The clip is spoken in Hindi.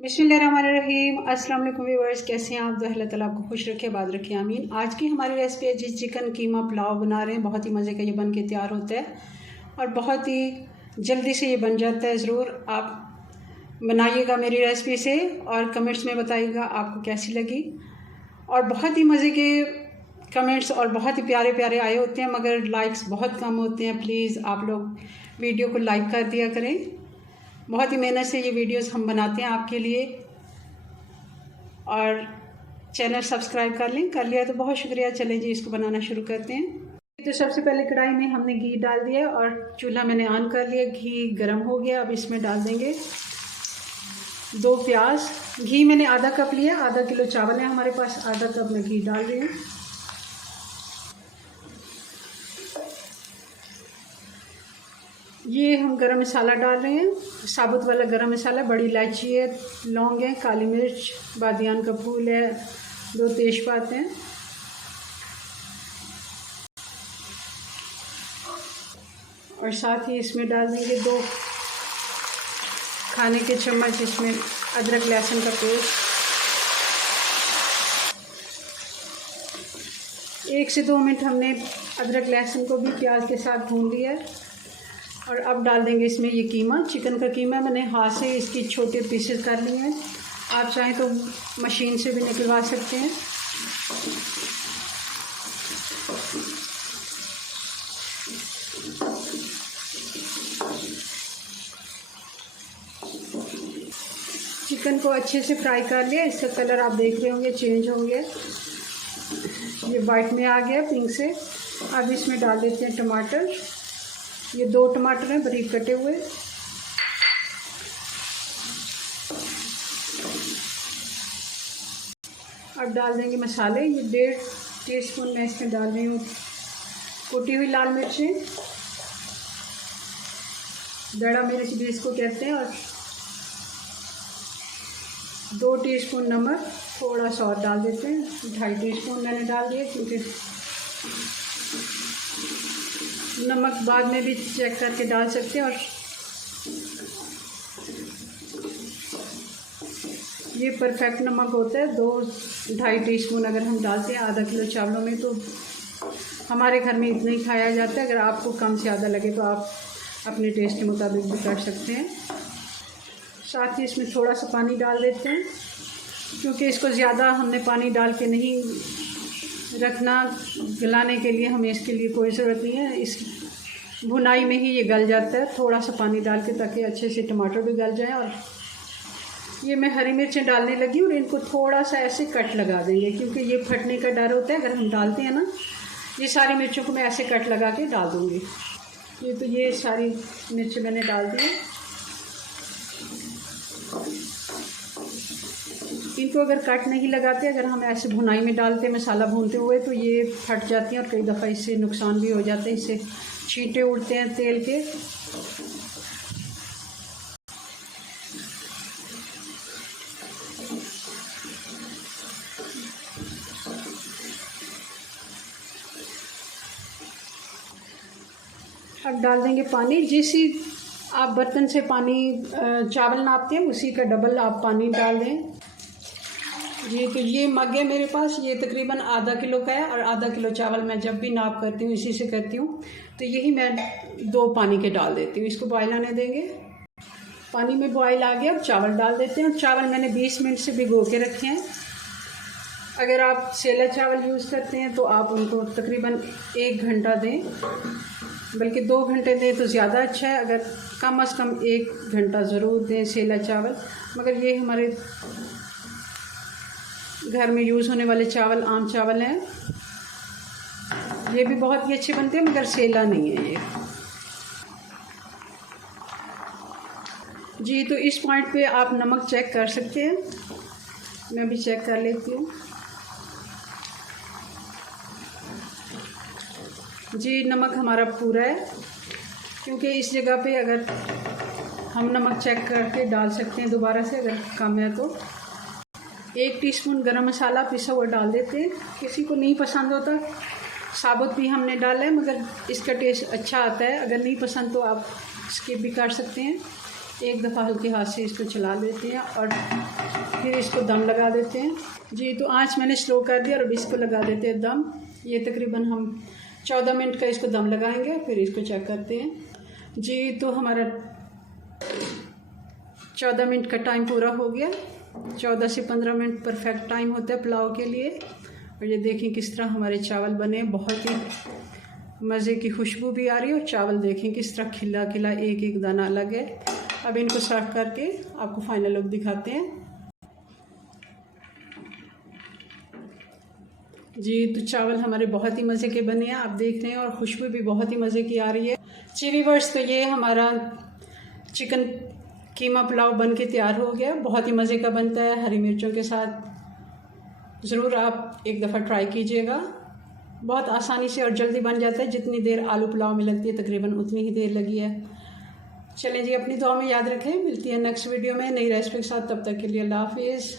बिस्मिल्लाहिर्रहमानिर्रहीम। अस्सलाम वालेकुम व्यूअर्स, कैसे हैं आप? अल्लाह ताला आपको खुश रखे, आबाद रखे, आमीन। आज की हमारी रेसिपी है जी चिकन कीमा पुलाव बना रहे हैं। बहुत ही मज़े का ये बन के तैयार होता है और बहुत ही जल्दी से ये बन जाता है। ज़रूर आप बनाइएगा मेरी रेसिपी से और कमेंट्स में बताइएगा आपको कैसी लगी। और बहुत ही मज़े के कमेंट्स और बहुत ही प्यारे प्यारे आए होते हैं, मगर लाइक्स बहुत कम होते हैं। प्लीज़ आप लोग वीडियो को लाइक कर दिया करें। बहुत ही मेहनत से ये वीडियोस हम बनाते हैं आपके लिए। और चैनल सब्सक्राइब कर लिया तो बहुत शुक्रिया। चलें जी, इसको बनाना शुरू करते हैं। तो सबसे पहले कढ़ाई में हमने घी डाल दिया और चूल्हा मैंने ऑन कर लिया। घी गर्म हो गया। अब इसमें डाल देंगे 2 प्याज। घी मैंने आधा कप लिया, आधा किलो चावल है हमारे पास, आधा कप में घी डाल रही हूँ। ये हम गरम मसाला डाल रहे हैं, साबुत वाला गरम मसाला। बड़ी इलायची है, लौंग है, काली मिर्च, बादियान का फूल है, 2 तेज़पात हैं। और साथ ही इसमें डाल देंगे 2 खाने के चम्मच इसमें अदरक लहसुन का पेस्ट। 1 से 2 मिनट हमने अदरक लहसुन को भी प्याज के साथ भून लिया है। और अब डाल देंगे इसमें ये कीमा। चिकन का कीमा मैंने हाथ से इसकी छोटे पीसेस कर लिए हैं। आप चाहें तो मशीन से भी निकलवा सकते हैं। चिकन को अच्छे से फ्राई कर लिया। इसका कलर आप देख रहे होंगे चेंज हो गया, ये वाइट में आ गया, पिंक से। अब इसमें डाल देते हैं टमाटर। ये 2 टमाटर हैं बारीक कटे हुए। अब डाल देंगे मसाले। ये 1.5 टीस्पून मैं इसमें डाल रही हूँ कुटी हुई लाल मिर्चें, दड़ा मिर्च भी इसको कहते हैं, और 2 टीस्पून नमक। थोड़ा सा और डाल देते हैं, 2.5 टीस्पून मैंने डाल दिया, क्योंकि नमक बाद में भी चेक करके डाल सकते हैं। और ये परफेक्ट नमक होता है, 2-2.5 टीस्पून अगर हम डालते हैं आधा किलो चावलों में, तो हमारे घर में इतना ही खाया जाता है। अगर आपको कम से ज़्यादा लगे तो आप अपने टेस्ट के मुताबिक भी कर सकते हैं। साथ ही इसमें थोड़ा सा पानी डाल देते हैं, क्योंकि इसको ज़्यादा हमने पानी डाल के नहीं रखना गलाने के लिए, हमें इसके लिए कोई ज़रूरत नहीं है। इस भुनाई में ही ये गल जाता है, थोड़ा सा पानी डाल के, ताकि अच्छे से टमाटर भी गल जाए। और ये मैं हरी मिर्चें डालने लगी और इनको थोड़ा सा ऐसे कट लगा देंगे, क्योंकि ये फटने का डर होता है अगर हम डालते हैं ना। ये सारी मिर्चों को मैं ऐसे कट लगा के डाल दूँगी। ये सारी मिर्चें मैंने डाल दी। इनको अगर कट नहीं लगाते, अगर हम ऐसे भुनाई में डालते मसाला भूनते हुए, तो ये फट जाती हैं और कई दफ़ा इससे नुकसान भी हो जाते हैं। इससे छींटे उड़ते हैं तेल के। अब डाल देंगे पानी। जिस आप बर्तन से पानी चावल नापते हैं, उसी का डबल आप पानी डाल दें जी। तो ये मग है मेरे पास, ये तकरीबन आधा किलो का है। और आधा किलो चावल मैं जब भी नाप करती हूँ इसी से करती हूँ। तो यही मैं 2 पानी के डाल देती हूँ। इसको बॉयल आने देंगे। पानी में बॉयल आ गया, अब चावल डाल देते हैं। चावल मैंने 20 मिनट से भिगो के रखे हैं। अगर आप सेला चावल यूज़ करते हैं तो आप उनको तकरीबन 1 घंटा दें, बल्कि 2 घंटे दें तो ज़्यादा अच्छा है। अगर कम से कम 1 घंटा ज़रूर दें सेला चावल। मगर ये हमारे घर में यूज़ होने वाले चावल आम चावल हैं। ये भी बहुत ही अच्छे बनते हैं, मगर सेला नहीं है ये जी। तो इस पॉइंट पे आप नमक चेक कर सकते हैं। मैं भी चेक कर लेती हूँ जी। नमक हमारा पूरा है, क्योंकि इस जगह पे अगर हम नमक चेक करके डाल सकते हैं दोबारा से, अगर कम है तो। 1 टीस्पून गरम मसाला पिसा हुआ डाल देते हैं। किसी को नहीं पसंद होता, साबुत भी हमने डाला है, मगर इसका टेस्ट अच्छा आता है। अगर नहीं पसंद तो आप स्किप भी कर सकते हैं। एक दफ़ा हल्के हाथ से इसको चला लेते हैं और फिर इसको दम लगा देते हैं। जी तो आँच मैंने स्लो कर दिया और अब इसको लगा देते हैं दम। ये तकरीबन हम 14 मिनट का इसको दम लगाएंगे, फिर इसको चेक करते हैं। जी तो हमारा 14 मिनट का टाइम पूरा हो गया। 14 से 15 मिनट परफेक्ट टाइम होता है पुलाव के लिए। और ये देखें किस तरह हमारे चावल बने, बहुत ही मज़े की खुशबू भी आ रही है और चावल देखें किस तरह खिला खिला एक एक दाना अलग है। अब इनको सर्व करके आपको फाइनल लुक दिखाते हैं। जी तो चावल हमारे बहुत ही मज़े के बने हैं, आप देख रहे हैं, और खुशबू भी बहुत ही मज़े की आ रही है। जी व्यूअर्स, तो ये हमारा चिकन कीमा पुलाव बन के तैयार हो गया। बहुत ही मज़े का बनता है हरी मिर्चों के साथ। ज़रूर आप एक दफ़ा ट्राई कीजिएगा। बहुत आसानी से और जल्दी बन जाता है। जितनी देर आलू पुलाव में लगती है तकरीबन उतनी ही देर लगी है। चलें जी, अपनी दुआ में याद रखें। मिलती है नेक्स्ट वीडियो में नई रेसिपी के साथ। तब तक के लिए अल्लाह हाफिज़।